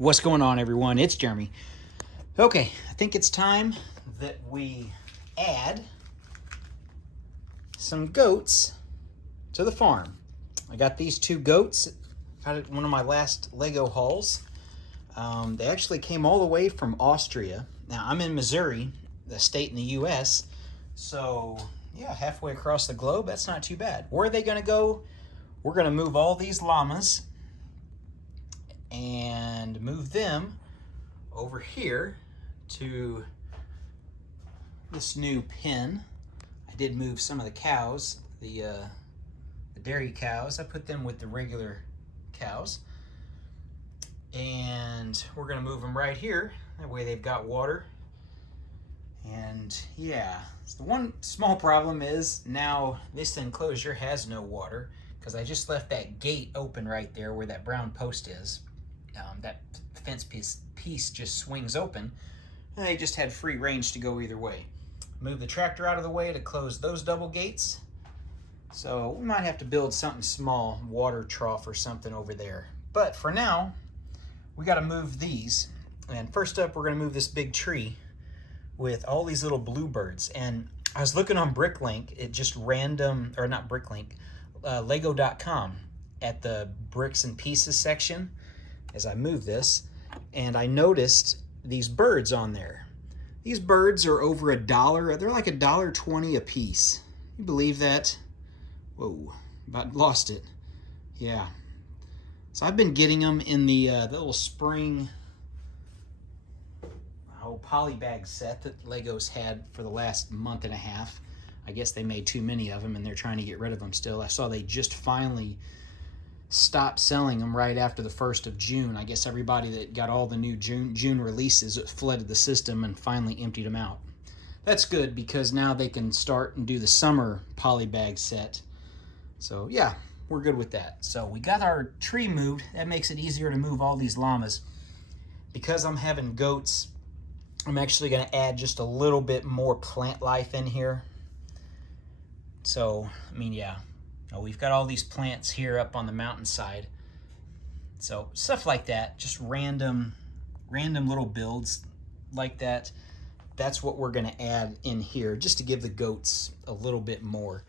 What's going on, everyone? It's Jeremy. Okay, I think it's time that we add some goats to the farm. I got these two goats out of one of my last Lego hauls. They actually came all the way from Austria. Now, I'm in Missouri, the state in the U.S., so yeah, halfway across the globe, that's not too bad. Where are they going to go? We're going to move all these llamas and move them over here to this new pen. I did move some of the cows, the dairy cows. I put them with the regular cows. And we're gonna move them right here. That way they've got water. And yeah, so the one small problem is now this enclosure has no water because I just left that gate open right there where that brown post is. That fence piece just swings open, and they just had free range to go either way. Move the tractor out of the way to close those double gates. So we might have to build something small, water trough or something over there. But for now, we got to move these. And first up, we're going to move this big tree with all these little bluebirds. And I was looking on Bricklink, it just random, or not Bricklink, Lego.com at the bricks and pieces section as I move this, and I noticed these birds on there. These birds are over $1. They're like $1.20 a piece. You believe that? Whoa, about lost it. Yeah. So I've been getting them in the little spring poly bag set that Lego's had for the last month and a half. I guess they made too many of them and they're trying to get rid of them still. I saw they just finally stopped selling them right after the 1st of June. I guess everybody that got all the new June releases flooded the system and finally emptied them out. That's good because now they can start and do the summer poly bag set. So yeah, we're good with that. So we got our tree moved. That makes it easier to move all these llamas. Because I'm having goats, I'm actually going to add just a little bit more plant life in here. So, I mean, yeah. We've got all these plants here up on the mountainside. So stuff like that, just random little builds like that. That's what we're gonna add in here just to give the goats a little bit more.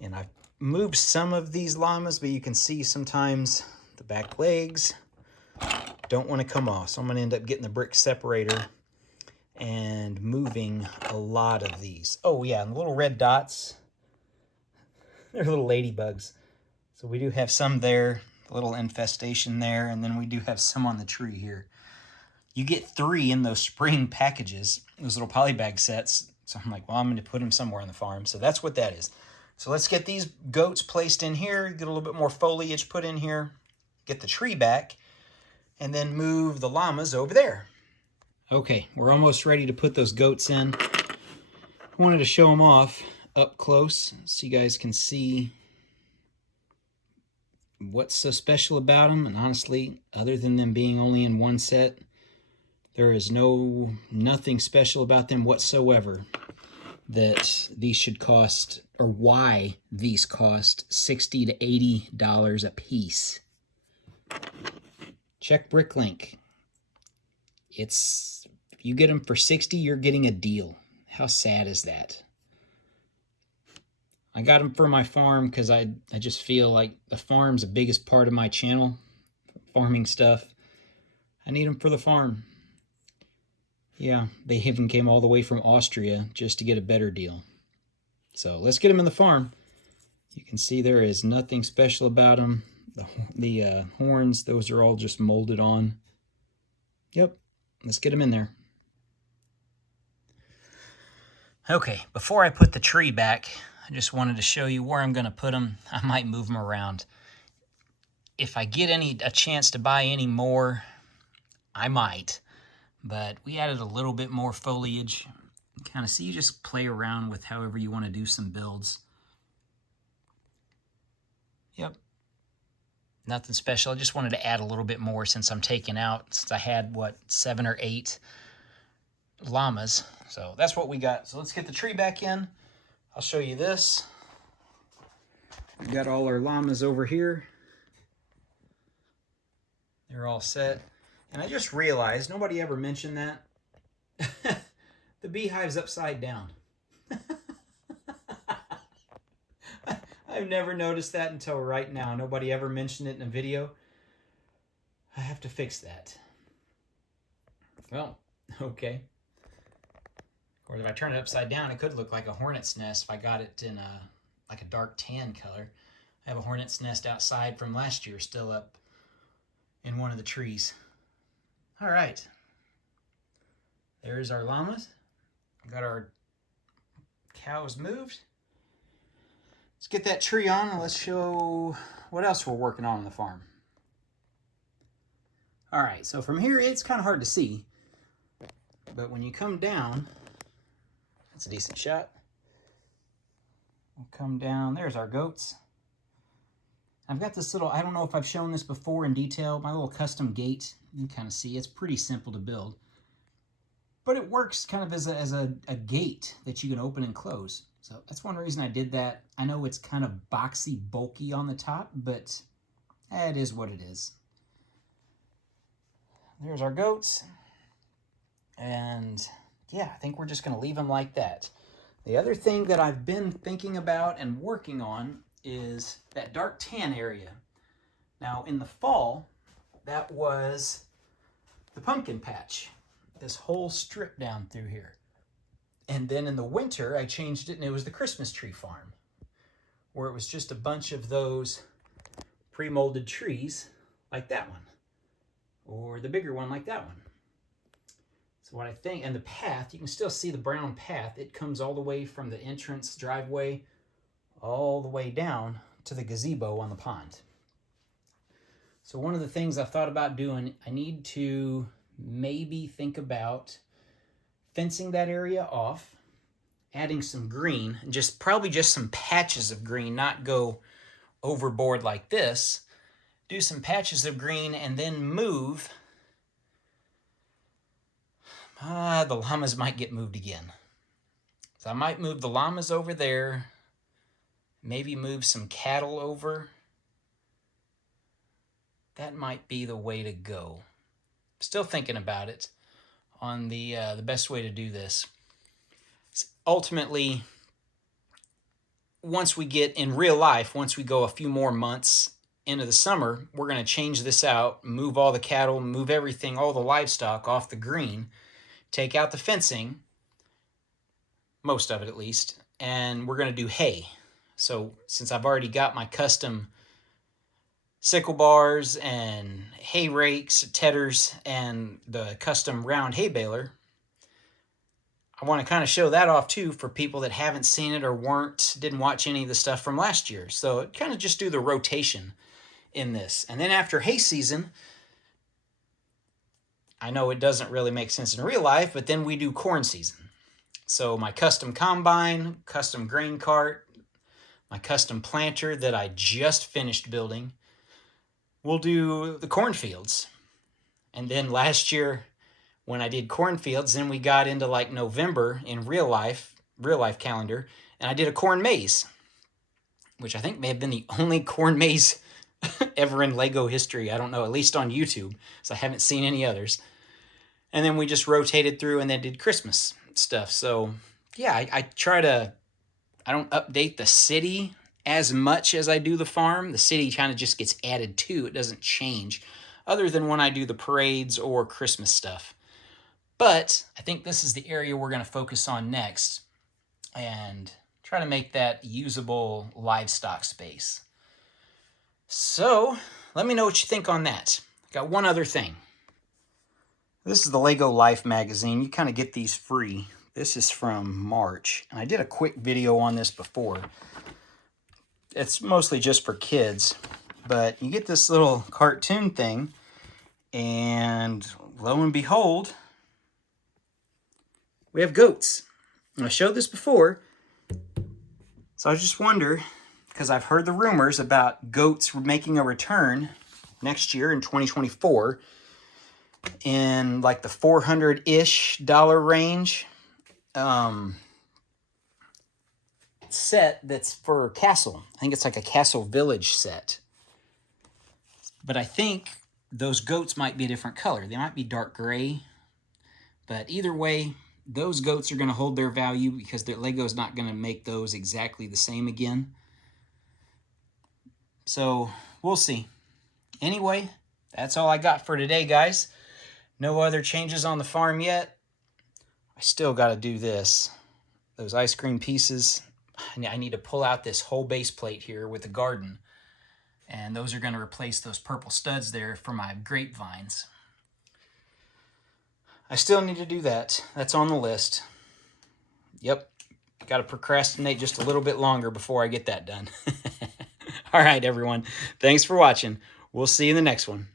And I've moved some of these llamas, but you can see sometimes the back legs don't wanna come off. So I'm gonna end up getting the brick separator and moving a lot of these. Oh yeah, and the little red dots, they're little ladybugs. So we do have some there, a little infestation there, and then we do have some on the tree here. You get 3 in those spring packages, those little polybag sets. So I'm like, well, I'm gonna put them somewhere on the farm. So that's what that is. So let's get these goats placed in here, get a little bit more foliage put in here, get the tree back, and then move the llamas over there. Okay, we're almost ready to put those goats in. I wanted to show them off up close so you guys can see what's so special about them. And honestly, other than them being only in one set, there is nothing special about them whatsoever that these should cost, or why these cost $60 to $80 a piece. Check Bricklink. If you get them for $60, you're getting a deal. How sad is that? I got them for my farm because I just feel like the farm's the biggest part of my channel, farming stuff. I need them for the farm. Yeah, they even came all the way from Austria just to get a better deal. So let's get them in the farm. You can see there is nothing special about them. The horns, those are all just molded on. Yep, let's get them in there. Okay, before I put the tree back, I just wanted to show you where I'm going to put them. I might move them around. If I get a chance to buy any more, I might. But we added a little bit more foliage. Kind of see, you just play around with however you want to do some builds. Yep. Nothing special. I just wanted to add a little bit more since I'm taking out, since I had, 7 or 8 llamas. So that's what we got. So let's get the tree back in. I'll show you this. We've got all our llamas over here. They're all set. And I just realized nobody ever mentioned that. The beehive's upside down. I've never noticed that until right now. Nobody ever mentioned it in a video. I have to fix that. Well, okay. Or if I turn it upside down, it could look like a hornet's nest if I got it in like a dark tan color. I have a hornet's nest outside from last year still up in one of the trees. All right. There's our llamas. Got our cows moved. Let's get that tree on and let's show what else we're working on the farm. All right, so from here it's kind of hard to see, but when you come down, that's a decent shot. We'll come down, there's our goats. I've got this little, I don't know if I've shown this before in detail, my little custom gate. You can kind of see it's pretty simple to build. But it works kind of as a gate that you can open and close. So that's one reason I did that. I know it's kind of boxy, bulky on the top, but it is what it is. There's our goats. And yeah, I think we're just going to leave them like that. The other thing that I've been thinking about and working on is that dark tan area. Now in the fall, that was the pumpkin patch. This whole strip down through here. And then in the winter, I changed it and it was the Christmas tree farm, where it was just a bunch of those pre-molded trees like that one, or the bigger one like that one. So what I think, and the path, you can still see the brown path. It comes all the way from the entrance driveway all the way down to the gazebo on the pond. So one of the things I've thought about doing, I need to maybe think about fencing that area off, adding some green, and probably just some patches of green, not go overboard like this. Do some patches of green and then move. The llamas might get moved again. So I might move the llamas over there, maybe move some cattle over. That might be the way to go. Still thinking about it on the best way to do this. Ultimately, once we get in real life, once we go a few more months into the summer, we're going to change this out, move all the cattle, move everything, all the livestock off the green, take out the fencing, most of it at least, and we're going to do hay. So since I've already got my custom sickle bars and hay rakes, tedders, and the custom round hay baler, I want to kind of show that off too for people that haven't seen it or didn't watch any of the stuff from last year. So kind of just do the rotation in this. And then after hay season, I know it doesn't really make sense in real life, but then we do corn season. So my custom combine, custom grain cart, my custom planter that I just finished building, we'll do the cornfields. And then last year when I did cornfields, then we got into like November in real life calendar, and I did a corn maze, which I think may have been the only corn maze ever in Lego history. I don't know, at least on YouTube, so I haven't seen any others. And then we just rotated through and then did Christmas stuff. So yeah, I don't update the city as much as I do the farm. The city kind of just gets added to. It doesn't change other than when I do the parades or Christmas stuff. But I think this is the area we're going to focus on next and try to make that usable livestock space. So let me know what you think on that. Got one other thing. This is the Lego Life magazine. You kind of get these free. This is from March, and I did a quick video on this before. It's mostly just for kids, but you get this little cartoon thing, and lo and behold, we have goats. And I showed this before, so I just wonder, because I've heard the rumors about goats making a return next year in 2024 in like the $400-ish range. Set that's for Castle. I think it's like a Castle Village set. But I think those goats might be a different color. They might be dark gray. But either way, those goats are going to hold their value because their Lego's not going to make those exactly the same again. So we'll see. Anyway, that's all I got for today, guys. No other changes on the farm yet. I still got to do this. Those ice cream pieces. I need to pull out this whole base plate here with the garden. And those are going to replace those purple studs there for my grapevines. I still need to do that. That's on the list. Yep. Got to procrastinate just a little bit longer before I get that done. All right, everyone. Thanks for watching. We'll see you in the next one.